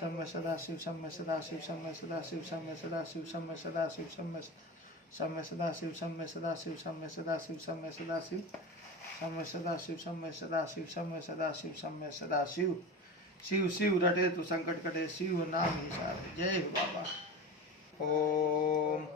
शम्य सदाशिव शम्य सदाशिव शम्य सदाशिव शम्य सदाशिव शम्य सदाशिव शम्य शम्य सदाशिव शम्य सदाशिव शम्य सदाशिव शम्य सदाशिव शम्य सदाशिव शम्य सदाशिव शम्य सदाशिव शम्य सदाशिव शिव शिव रटे तू संकट कटे शिव नाम ही सारे। जय हो बाबा। ओम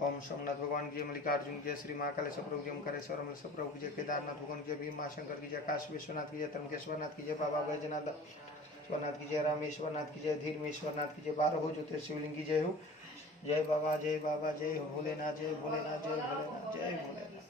ओम सोमनाथ भगवान की जय, मल्लिकार्जुन की जय, श्री महाकालेश्वर प्रभु की जय, ओंकारेश्वर अमलेश्वर प्रभु की जय, केदारनाथ भगवान की जय, भीमा शंकर की जय, काशी विश्वनाथ की जय, त्र्यंबकेश्वरनाथ की जय, बाबा बैजनाथ स्वरनाथ की जय, रामेश्वरनाथ की जय, धीरमेश्वरनाथ की जय, 12 ज्योतिर्शिवलिंग की जय हो। जय बाबा जय हो भोलेनाथ, जय भोलेनाथ, जय भोलेनाथ, जय भोलेनाथ।